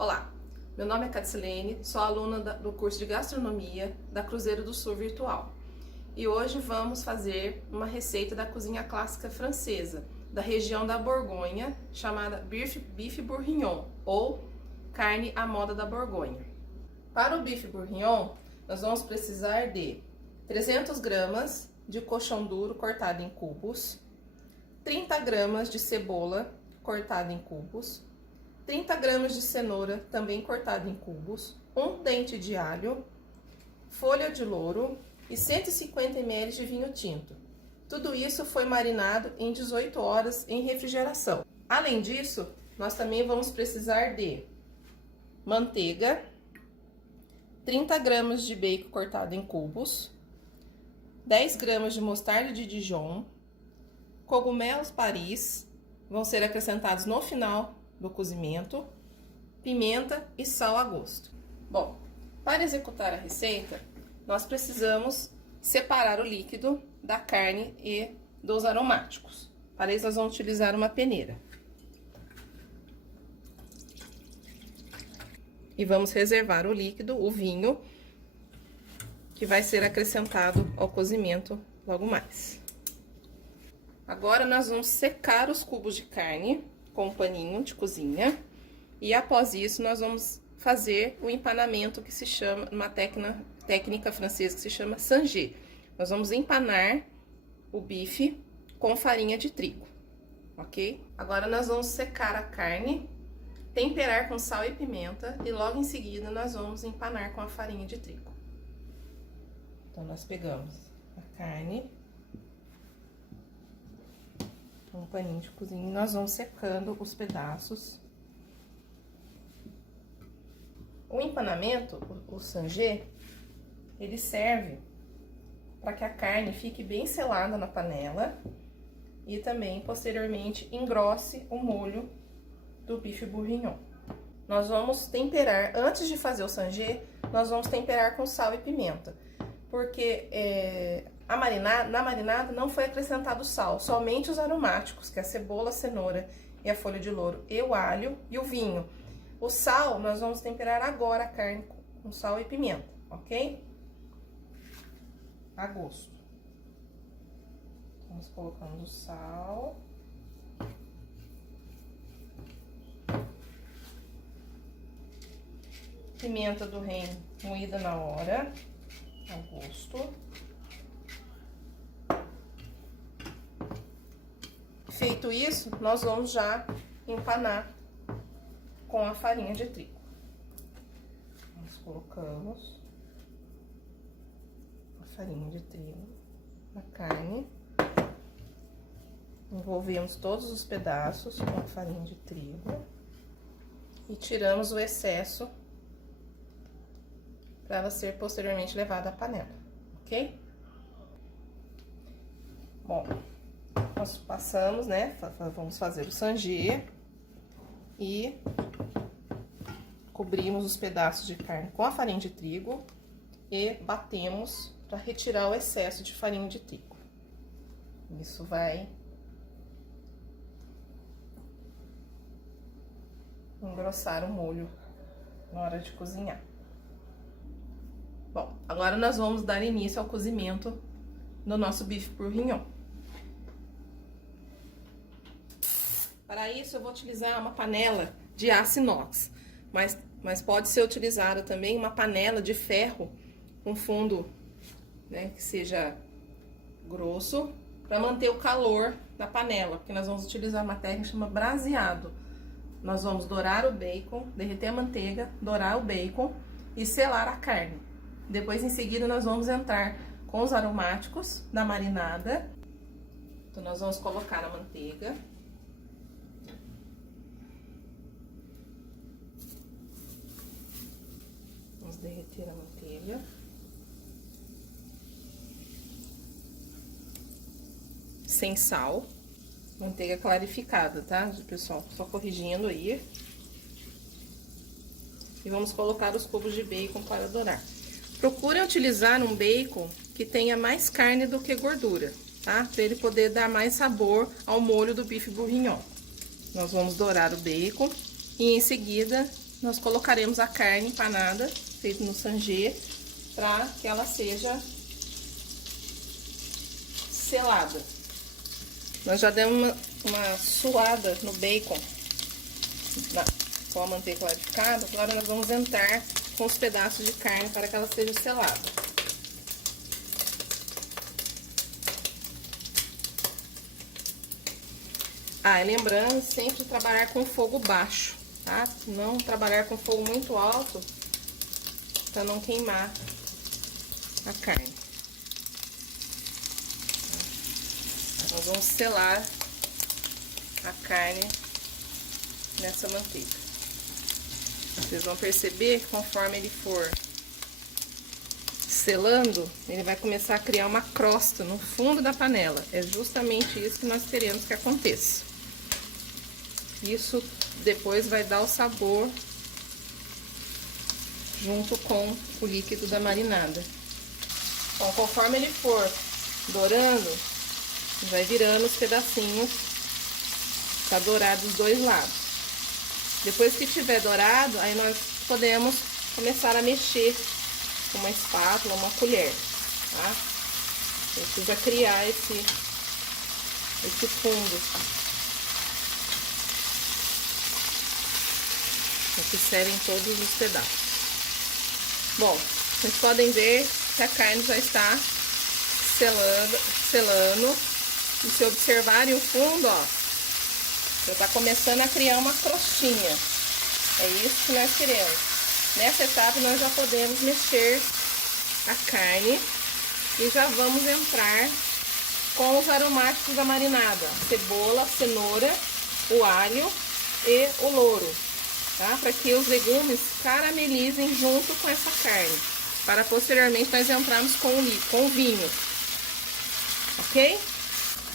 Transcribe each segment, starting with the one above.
Olá, meu nome é Catsilene, sou aluna do curso de Gastronomia da Cruzeiro do Sul Virtual. E hoje vamos fazer uma receita da cozinha clássica francesa, da região da Borgonha, chamada bife bourguignon, ou carne à moda da Borgonha. Para o bife bourguignon, nós vamos precisar de 300 gramas de coxão duro cortado em cubos, 30 gramas de cebola cortada em cubos, 30 gramas de cenoura também cortada em cubos, um dente de alho, folha de louro e 150 ml de vinho tinto. Tudo isso foi marinado em 18 horas em refrigeração. Além disso, nós também vamos precisar de manteiga, 30 gramas de bacon cortado em cubos, 10 gramas de mostarda de Dijon, cogumelos Paris, vão ser acrescentados no final do cozimento, pimenta e sal a gosto. Bom, para executar a receita, nós precisamos separar o líquido da carne e dos aromáticos. Para isso, nós vamos utilizar uma peneira. E vamos reservar o líquido, o vinho, que vai ser acrescentado ao cozimento logo mais. Agora, nós vamos secar os cubos de carne com um paninho de cozinha. E após isso, nós vamos fazer o empanamento que se chama, uma técnica francesa que se chama sanger. Nós vamos empanar o bife com farinha de trigo, ok? Agora, nós vamos secar a carne, temperar com sal e pimenta e logo em seguida nós vamos empanar com a farinha de trigo. Então, nós pegamos a carne, um paninho de cozinha, e nós vamos secando os pedaços. O empanamento, o sanger, ele serve para que a carne fique bem selada na panela e também, posteriormente, engrosse o molho do bife bourguignon. Nós vamos temperar, antes de fazer o sanger, nós vamos temperar com sal e pimenta, porque na marinada não foi acrescentado sal, somente os aromáticos, que é a cebola, a cenoura e a folha de louro, e o alho e o vinho. O sal, nós vamos temperar agora a carne com sal e pimenta, ok? A gosto. Vamos colocando o sal. Pimenta do reino moída na hora, ao gosto. Feito isso, nós vamos já empanar com a farinha de trigo. Nós colocamos a farinha de trigo na carne, envolvemos todos os pedaços com a farinha de trigo e tiramos o excesso para ela ser posteriormente levada à panela, ok? Bom, nós passamos, né? Vamos fazer o sanger e cobrimos os pedaços de carne com a farinha de trigo e batemos para retirar o excesso de farinha de trigo. Isso vai engrossar o molho na hora de cozinhar. Bom, agora nós vamos dar início ao cozimento do nosso bife bourguignon. Para isso, eu vou utilizar uma panela de aço inox, mas pode ser utilizada também uma panela de ferro com fundo, né, que seja grosso, para manter o calor da panela, porque nós vamos utilizar uma técnica que chama braseado. Nós vamos dourar o bacon, derreter a manteiga, dourar o bacon e selar a carne. Depois, em seguida, nós vamos entrar com os aromáticos da marinada. Então, nós vamos colocar a manteiga. Vamos derreter a manteiga. Sem sal. Manteiga clarificada, tá, pessoal? Só corrigindo aí. E vamos colocar os cubos de bacon para dourar. Procurem utilizar um bacon que tenha mais carne do que gordura, tá? Para ele poder dar mais sabor ao molho do bife bourguignon. Nós vamos dourar o bacon e em seguida nós colocaremos a carne empanada, feita no sangê, para que ela seja selada. Nós já demos uma suada no bacon com a manteiga clarificada. Agora nós vamos entrar com os pedaços de carne para que ela seja selada. E lembrando sempre trabalhar com fogo baixo, tá? Não trabalhar com fogo muito alto para não queimar a carne. Nós vamos selar a carne nessa manteiga. Vocês vão perceber que conforme ele for selando, ele vai começar a criar uma crosta no fundo da panela. É justamente isso que nós queremos que aconteça. Isso depois vai dar o sabor junto com o líquido da marinada. Então, conforme ele for dourando, vai virando os pedacinhos, tá dourado dos dois lados. Depois que tiver dourado, aí nós podemos começar a mexer com uma espátula, uma colher, tá? Precisa criar esse fundo. Que serem todos os pedaços. Bom, vocês podem ver que a carne já está selando. E se observarem o fundo, ó, já está começando a criar uma crostinha. É isso que nós queremos. Nessa etapa nós já podemos mexer a carne e já vamos entrar com os aromáticos da marinada: a cebola, a cenoura, o alho e o louro. Tá? Para que os legumes caramelizem junto com essa carne, para posteriormente nós entrarmos com o vinho, ok?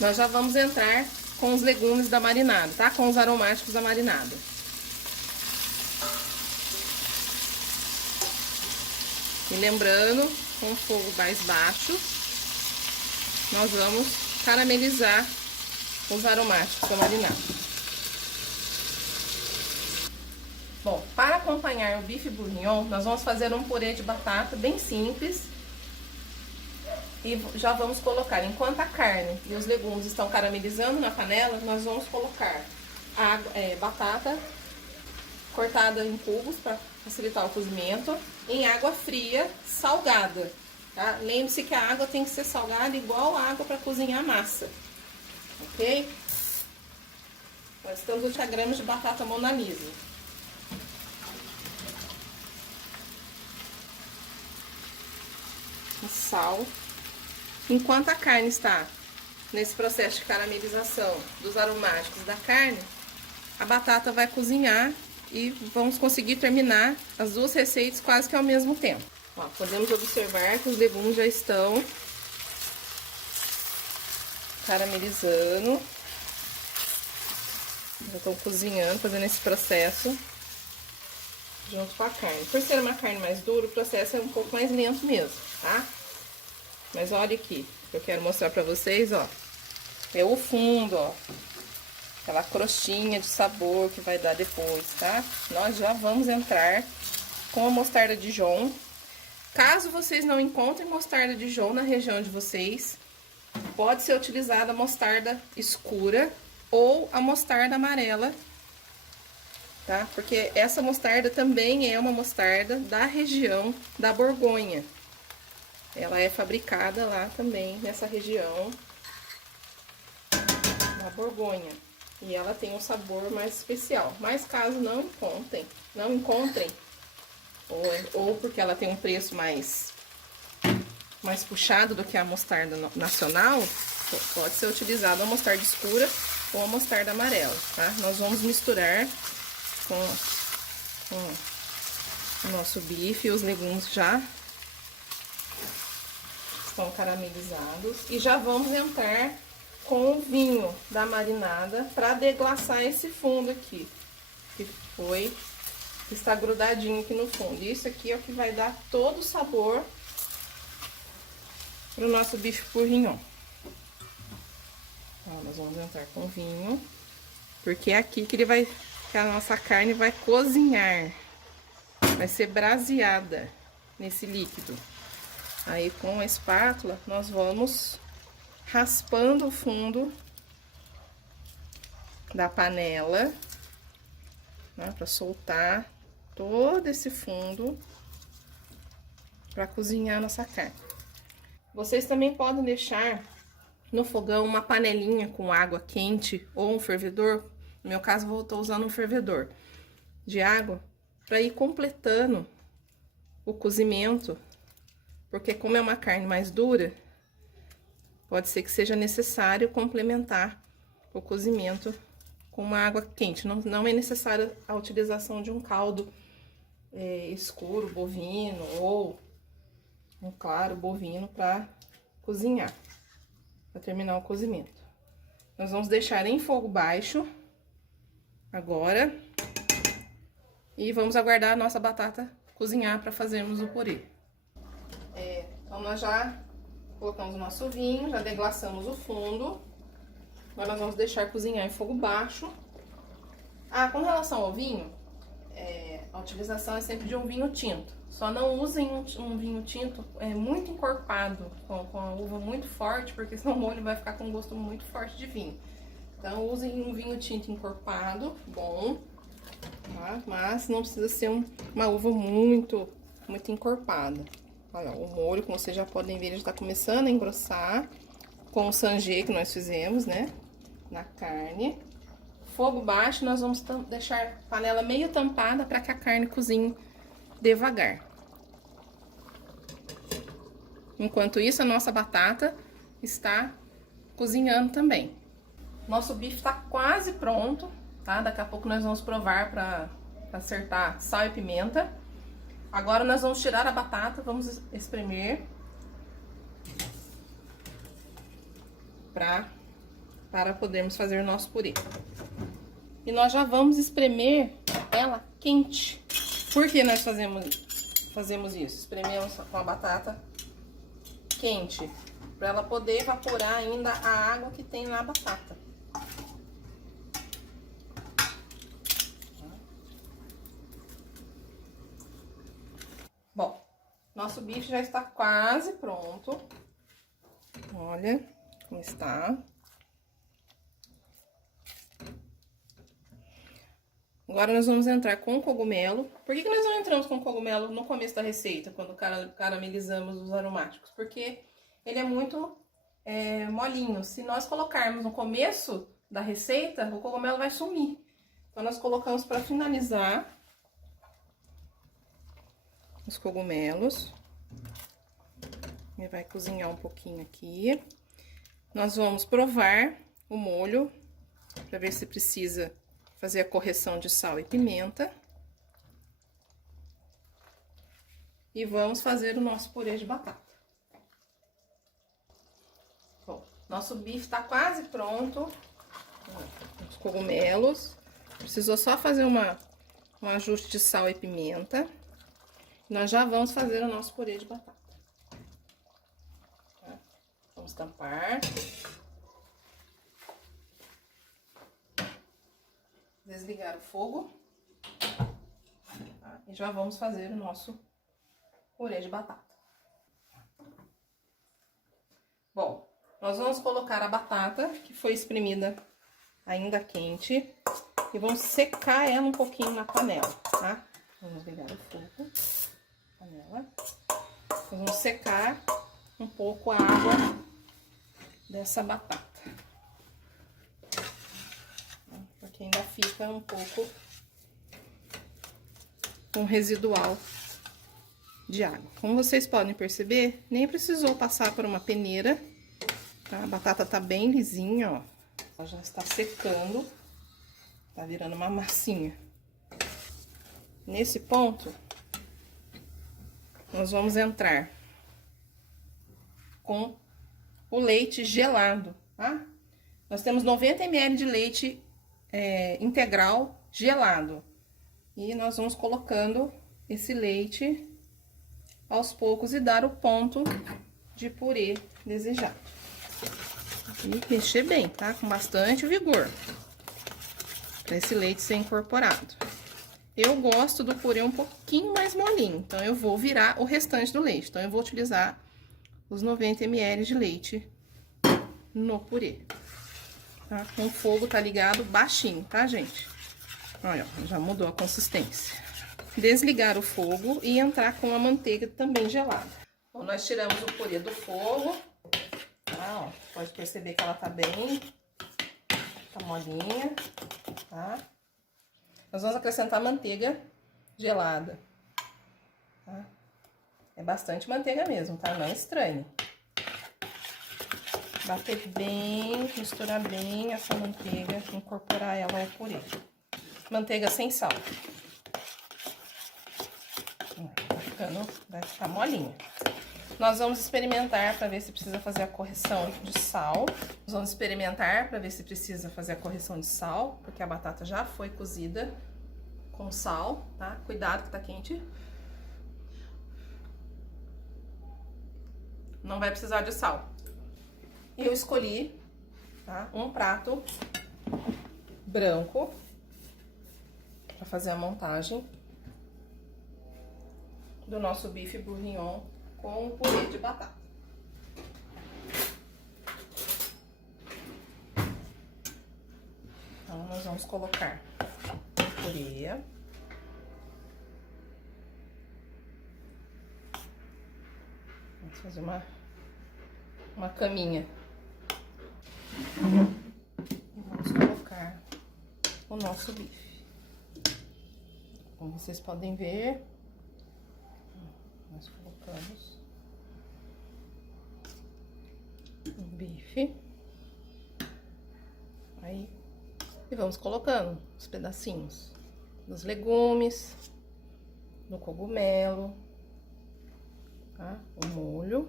Nós já vamos entrar com os legumes da marinada, tá? Com os aromáticos da marinada. E lembrando, com fogo mais baixo, nós vamos caramelizar os aromáticos da marinada. Bom, para acompanhar o bife bourguignon, nós vamos fazer um purê de batata bem simples. E já vamos colocar, enquanto a carne e os legumes estão caramelizando na panela, nós vamos colocar batata cortada em cubos para facilitar o cozimento, em água fria, salgada. Tá? Lembre-se que a água tem que ser salgada igual a água para cozinhar a massa. Ok? Nós estamos 80 gramas de batata Mona Lisa. Sal. Enquanto a carne está nesse processo de caramelização dos aromáticos da carne, a batata vai cozinhar e vamos conseguir terminar as duas receitas quase que ao mesmo tempo. Ó, podemos observar que os legumes já estão caramelizando, já estão cozinhando, fazendo esse processo junto com a carne. Por ser uma carne mais dura, o processo é um pouco mais lento mesmo, tá? Mas olha aqui, eu quero mostrar pra vocês, ó. É o fundo, ó. Aquela crostinha de sabor que vai dar depois, tá? Nós já vamos entrar com a mostarda Dijon. Caso vocês não encontrem mostarda Dijon na região de vocês, pode ser utilizada a mostarda escura ou a mostarda amarela, tá? Porque essa mostarda também é uma mostarda da região da Borgonha. Ela é fabricada lá também, nessa região da Borgonha. E ela tem um sabor mais especial. Mas caso não encontrem, ou porque ela tem um preço mais puxado do que a mostarda nacional, pode ser utilizada a mostarda escura ou a mostarda amarela, tá? Nós vamos misturar com o nosso bife e os legumes já estão caramelizados. E já vamos entrar com o vinho da marinada para deglaçar esse fundo aqui, que está grudadinho aqui no fundo. Isso aqui é o que vai dar todo o sabor para o nosso bife bourguignon. Então, nós vamos entrar com vinho, porque é aqui que a nossa carne vai cozinhar, vai ser braseada nesse líquido. Aí, com a espátula, nós vamos raspando o fundo da panela, né, para soltar todo esse fundo para cozinhar a nossa carne. Vocês também podem deixar no fogão uma panelinha com água quente ou um fervedor. No meu caso, eu estou usando um fervedor de água para ir completando o cozimento, porque como é uma carne mais dura, pode ser que seja necessário complementar o cozimento com uma água quente. Não é necessária a utilização de um caldo escuro, bovino, ou um claro bovino para cozinhar, para terminar o cozimento. Nós vamos deixar em fogo baixo agora e vamos aguardar a nossa batata cozinhar para fazermos o purê. Então, nós já colocamos o nosso vinho, já deglaçamos o fundo. Agora, nós vamos deixar cozinhar em fogo baixo. Com relação ao vinho, a utilização é sempre de um vinho tinto. Só não usem um vinho tinto muito encorpado, com a uva muito forte, porque senão o molho vai ficar com um gosto muito forte de vinho. Então, usem um vinho tinto encorpado, bom, tá? Mas não precisa ser uma uva muito encorpada. Olha, o molho, como vocês já podem ver, ele já tá começando a engrossar com o sangê que nós fizemos, né, na carne. Fogo baixo, nós vamos deixar a panela meio tampada para que a carne cozinhe devagar. Enquanto isso, a nossa batata está cozinhando também. Nosso bife está quase pronto, tá? Daqui a pouco nós vamos provar para acertar sal e pimenta. Agora nós vamos tirar a batata, vamos espremer para podermos fazer o nosso purê. E nós já vamos espremer ela quente. Por que nós fazemos isso? Esprememos com a batata quente, para ela poder evaporar ainda a água que tem na batata. Bom, nosso bife já está quase pronto. Olha como está. Agora nós vamos entrar com o cogumelo. Por que nós não entramos com o cogumelo no começo da receita, quando caramelizamos os aromáticos? Porque ele é muito molinho. Se nós colocarmos no começo da receita, o cogumelo vai sumir. Então, nós colocamos para finalizar os cogumelos. Ele vai cozinhar um pouquinho aqui. Nós vamos provar o molho, para ver se precisa fazer a correção de sal e pimenta. E vamos fazer o nosso purê de batata. Bom, nosso bife tá quase pronto. Os cogumelos. Precisou só fazer um ajuste de sal e pimenta. Nós já vamos fazer o nosso purê de batata. Vamos tampar. Desligar o fogo. E já vamos fazer o nosso purê de batata. Bom, nós vamos colocar a batata, que foi espremida ainda quente, e vamos secar ela um pouquinho na panela, tá? Vamos ligar o fogo, panela. Vamos secar um pouco a água dessa batata. Porque ainda fica um pouco com residual de água. Como vocês podem perceber, nem precisou passar por uma peneira, tá? A batata tá bem lisinha, ó. Ela já está secando, tá virando uma massinha. Nesse ponto, nós vamos entrar com o leite gelado, tá? Nós temos 90 ml de leite integral gelado. E nós vamos colocando esse leite aos poucos e dar o ponto de purê desejado. E mexer bem, tá? Com bastante vigor, para esse leite ser incorporado. Eu gosto do purê um pouquinho mais molinho, então eu vou virar o restante do leite. Então, eu vou utilizar os 90 ml de leite no purê. Tá? Com o fogo tá ligado baixinho, tá, gente? Olha, ó, já mudou a consistência. Desligar o fogo e entrar com a manteiga também gelada. Bom, nós tiramos o purê do fogo. Tá, ó, pode perceber que ela tá bem, tá molinha, tá? Nós vamos acrescentar manteiga gelada, tá? É bastante manteiga mesmo, tá? Não estranhe. Bater bem, misturar bem essa manteiga, incorporar ela ao purê. Manteiga sem sal. Vai ficar molinha. Nós vamos experimentar para ver se precisa fazer a correção de sal. Nós vamos experimentar para ver se precisa fazer a correção de sal, porque a batata já foi cozida com sal, tá? Cuidado que tá quente. Não vai precisar de sal. Eu escolhi, tá, um prato branco para fazer a montagem do nosso bife bourguignon com purê de batata. Então, nós vamos colocar o purê. Vamos fazer uma caminha. E vamos colocar o nosso bife. Como vocês podem ver, nós colocamos o bife. Aí, e vamos colocando os pedacinhos dos legumes, do cogumelo, tá? O molho.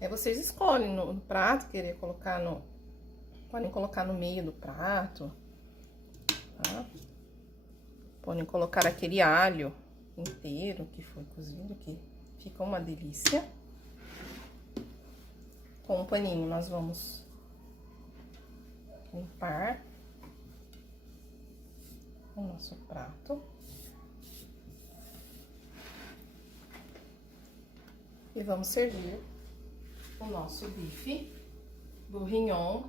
Aí vocês escolhem no prato, querer colocar no... Podem colocar no meio do prato, tá? Podem colocar aquele alho inteiro que foi cozido, que fica uma delícia. Com um paninho nós vamos limpar o nosso prato. E vamos servir o nosso bife bourguignon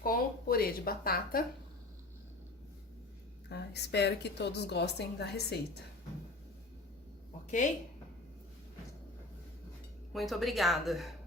com purê de batata. Tá? Espero que todos gostem da receita, ok? Muito obrigada!